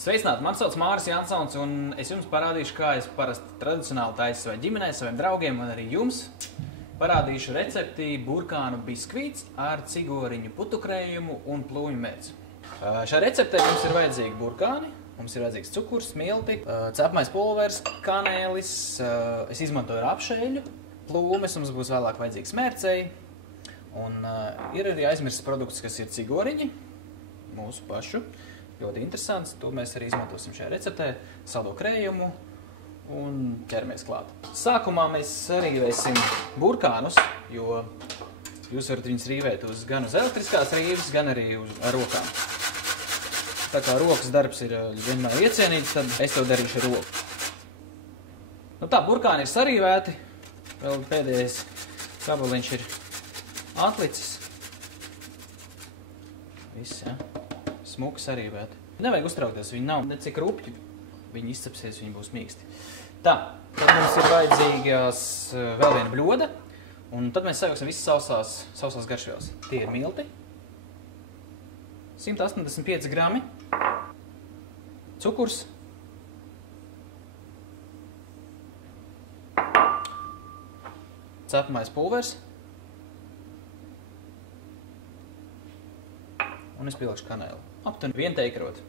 Sveicināti! Mani sauc Māris Jansons, un es jums parādīšu, kā es parasti tradicionāli taisu savai ģimenei, saviem draugiem un arī jums. Parādīšu recepti burkānu biskvīts ar cigoriņu putukrējumu un plūņu medzi. Šā receptē mums ir vajadzīgi burkāni, mums ir vajadzīgs cukurs, milti, cepamais pulveris, kanēlis, es izmantoju rapšeļu, plūmes, mums būs vēlāk vajadzīgs mērceļi, un ir arī aizmirsts produkts, kas ir cigoriņi, mūsu pašu. Ļoti interesants, to mēs arī izmantosim šajā receptē, saldo krējumu un ķeramies klāt. Sākumā mēs rīvēsim burkānus, jo jūs varat viņus rīvēt gan uz elektriskās rīves, gan arī ar rokām. Tā kā rokas darbs ir vienmēr iecienīts, tad es to darīšu ar roku. Nu tā, burkāni ir sarīvēti, vēl pēdējais gabaliņš ir atlicis. Viss, ja. Smuki sarīvēti. Nevajag uztraukties, viņi nav necik rupji, viņi izcepsies, viņi būs mīksti. Tā, tad mums ir vajadzīgas vēl viena bļoda, un tad mēs sajauksim visas sausās garšvielas. Tie ir milti, 185 grami, cukurs, cepamais pulveris, un es pielikšu kanēli. Aptuveni 1 teikroti.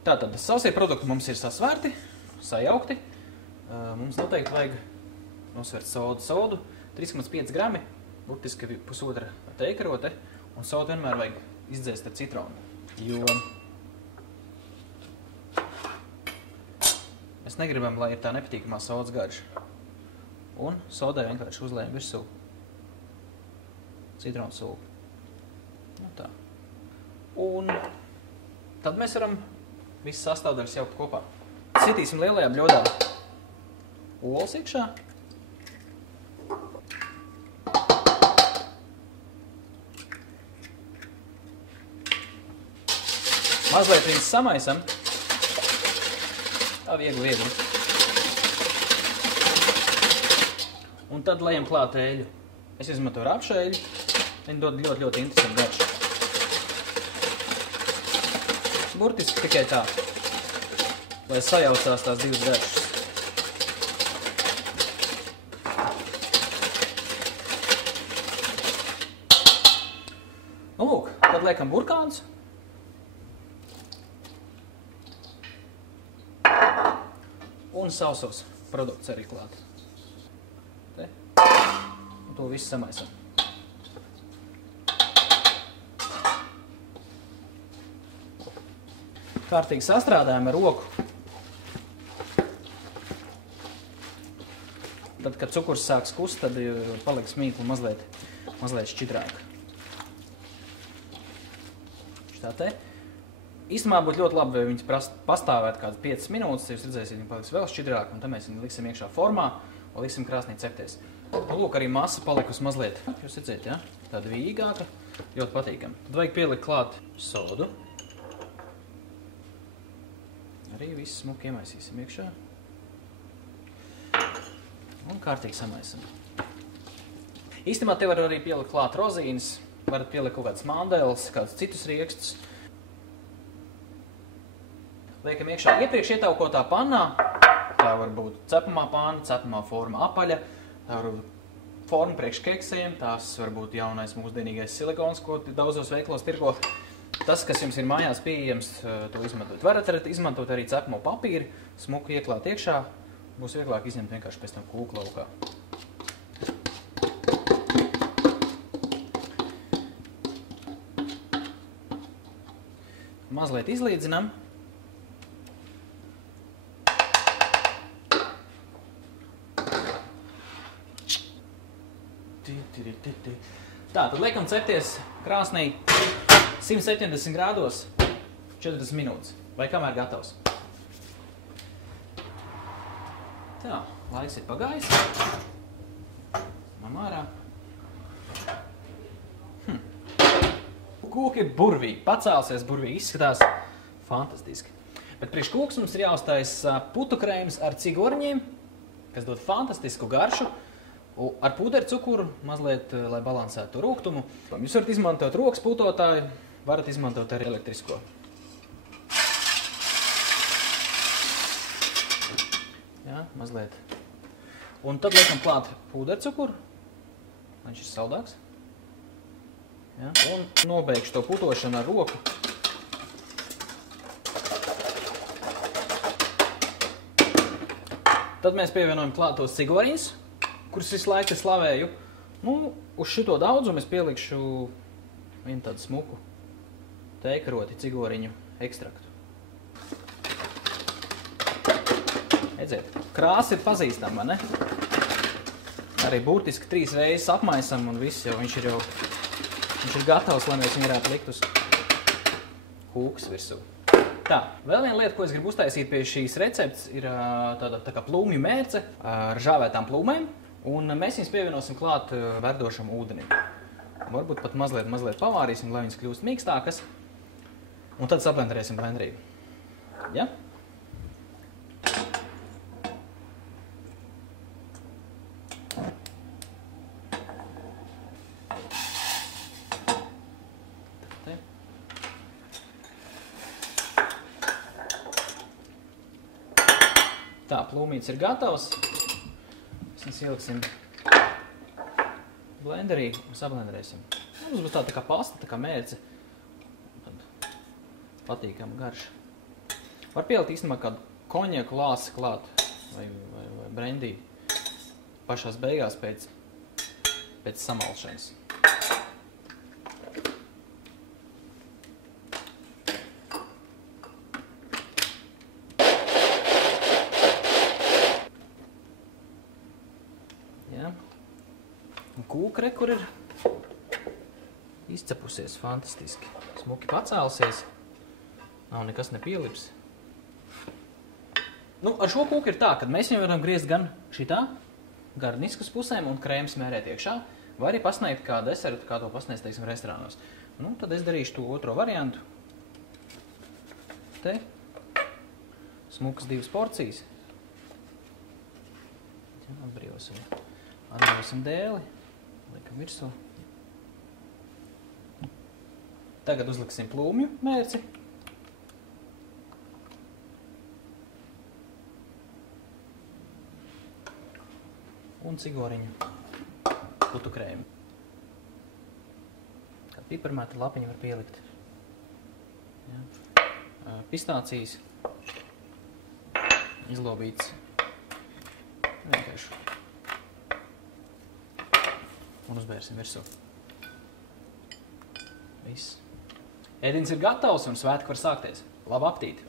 Tātad sausie produkti mums ir sasvērti, sajaukti. Mums noteikti vajag nosvērt sodu. 3,5 grami, burtiski 1,5 teikrote. Un sodu vienmēr vajag izdzēst ar citronu. Jo mēs negribam, lai ir tā nepatīkamā sodas garša. Un sodai vienkārši uzlējam virsū citronu sulu. Nu tā. Un tad mēs varam visas sastāvdaļas jaukt kopā. Sitīsim lielajā bļodā olas iekšā. Mazliet viņas samaisam. Tā viegli. Un tad lejam klāt eļu. Es izmantoju rapšeļu. Viņi dod ļoti interesantu garšu. Burtiski tikai tā, lai sajaucās tās divas garšas. Nu, lūk, tad liekam burkānus. Un sausos produktus arī klāt. Te. Un to visu samaisam. Kārtīgi sastrādājam ar roku. Tad, kad cukurs sāks kust, tad paliks mīkli mazliet šķidrāk. Šitā te. Īstumā būtu ļoti labi, ja viņas pastāvētu kādas 5 minūtes, jūs redzēsiet, viņi paliks vēl šķidrāk, un tad mēs viņu liksim iekšā formā un liksim krāsnī cepties. Lūk, arī masa palikusi mazliet, jūs redzēt, ja? Tāda vīgāka, ļoti patīkam. Tad vajag pielikt klāt sodu. Arī visu smuki iemaisīsim iekšā. Un kārtīgi samaisam. Īstenībā te var arī pielikt klāt rozīnes, varat pielikt kaut kādas mandeles, kādus citus riekstus. Liekam iekšā iepriekš ietaukotā pannā. Tā var būt cepamā panna, cepamā forma apaļa. Tā var būt forma priekš keksiem. Tās var būt jaunais mūsdienīgais silikons, ko daudzos veiklos tirgo. Tas, kas jums ir mājās pieejams, to izmantot. Varat izmantot arī cepamo papīru, smuku ieklāt iekšā, būs vieglāk izņemt vienkārši pēc tam kūku laukā. Mazliet izlīdzinām. Tā, tad liekam cepties krāsnī 170 grādos 40 minūtes, vai kamēr gatavs. Tā, laiks ir pagājis. Man ārā. Kūki ir burvīgi, pacēlsies burvīgi, izskatās fantastiski. Bet priekš kūks mums ir jāuztais putukrējums ar cigoriņiem, kas dod fantastisku garšu. Ar pūderu cukuru mazliet, lai balansētu to rūgtumu. Jūs varat izmantot rokas putotāju, Varat izmantot arī elektrisko. Jā, mazliet. Un tad liekam klāt pūdercukuru. Viņš ir saldāks. Jā. Un nobeigšu to putošanu ar roku. Tad mēs pievienojam klāt tos cigoriņus, kurus visu laiku slavēju. Nu, uz šito daudzumu es pielikšu vienu tādu smuku teikaroti cigoriņu ekstraktu. Redziet, krāsa ir pazīstama, ne? Arī burtiski 3 reizes apmaisam un viss jau viņš ir gatavs, lai mēs viņu varētu likt uz kūkas virsū. Tā, vēl viena lieta, ko es gribu uztaisīt pie šīs receptes, ir tāda tā kā plūmju mērce ar žāvētām plūmēm, un mēs viņus pievienosim klāt verdošam ūdenim. Varbūt pat mazliet pavārīsim, lai viņas kļūst mīkstākas, un tad sablenderēsim blenderī. Ja? Tā, plūmītis ir gatavs. Mēs ieliksim blenderī un sablenderēsim. Mums būs tā kā pasta, tā kā mērce. Tad patīkama garša. Var pielikt īstenībā kādu konjaku lāsi klāt vai brendī pašās beigās pēc samalšanas. Un kūka, kur ir izcepusies fantastiski. Smuki pacēlusies. Nav nekas nepielips. Nu, ar šo kūku ir tā, ka mēs viņu varam griezt gan šitā, garniskas pusēm un krēmu smērēt iekšā, vai arī pasniegt kā desertu, kā to pasniegt, teiksim, restorānos. Nu, tad es darīšu to otro variantu. Te. Smukas 2 porcijas. Atbrīvosim dēli. Liekam virsū. Tagad uzliksim plūmju mērci. Un cigoriņu putu krēmu. Kā piparmēta lapiņu var pielikt. Ja. Pistācijas. Izlobīts. Vienkārši. Un uzbērsim virsū. Viss. Ēdiens ir gatavs un svētki var sākties. Labu aptīti!